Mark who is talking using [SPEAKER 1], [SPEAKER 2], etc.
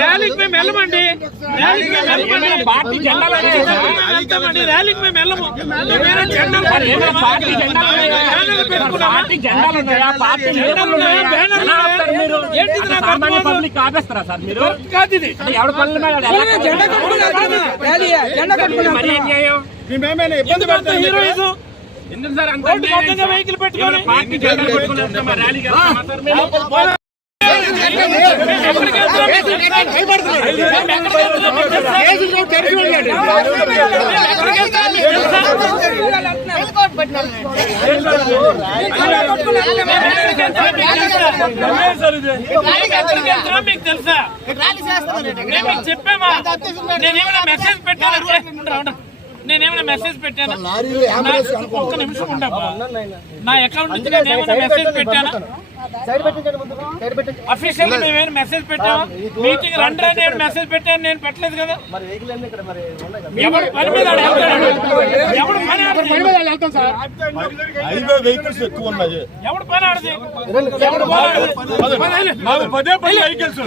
[SPEAKER 1] ర్యాలీకి మేము వెళ్ళమండి. ర్యాలీకి మేము వెళ్ళమండి.
[SPEAKER 2] పార్టీ జెండాలు
[SPEAKER 1] ర్యాలీకి మేము వెళ్ళము.
[SPEAKER 2] పార్టీ జెండాలు? పార్టీ జెండాలు ఉన్నాయా? పార్టీ లీడర్లు ఉన్నాయా?
[SPEAKER 1] బ్యానర్లు
[SPEAKER 2] ఎలా ఆపుతారు మీరు
[SPEAKER 1] ఏంటిది
[SPEAKER 2] అంటే
[SPEAKER 1] నాకు
[SPEAKER 2] సామాన్య
[SPEAKER 1] అర్థం
[SPEAKER 2] పబ్లిక్ ఆపేస్తారా సార్ మీరు?
[SPEAKER 1] కాదు ఇది.
[SPEAKER 2] అంటే ఎవరి పనుల మీద వాళ్ళు ఎలా
[SPEAKER 3] జెండా కట్టుకున్నారు జెండా కట్టుకున్నారు
[SPEAKER 2] మరి ఏం చేయం
[SPEAKER 1] మేమేమైనా ఇబ్బంది పెడతాం? హీరోయిజం?
[SPEAKER 2] ఎందుకు సార్ అంత?
[SPEAKER 1] వెహికల్ పెట్టుకొని?
[SPEAKER 2] ఏమైనా పార్టీ జెండాలు పెట్టుకున్నారా? మరి
[SPEAKER 1] మీకు తెలుసా? మేము నేను ఏమైనా మెసేజ్ పెట్టాను నేనేమైనా మెసేజ్ పెట్టాను ఒక్క నిమిషం ఉండమ్మా నా అకౌంట్ నుంచి నేను ఏమైనా మెసేజ్ పెట్టానా అఫీషియల్ మేమేమైనా మెసేజ్ పెట్టామా మీటింగ్ రండి అని మెసేజ్ పెట్టాను నేను పెట్టలేదు కదా ఎవడు పని మీద. ఎవడు పని?
[SPEAKER 4] హైవే వెహికల్స్ ఎక్కువ ఉన్నాయి
[SPEAKER 1] ఎవడు పని ఆడది ఎవడు పని ఆడది?
[SPEAKER 4] మాకు పదే పది వెహికల్స్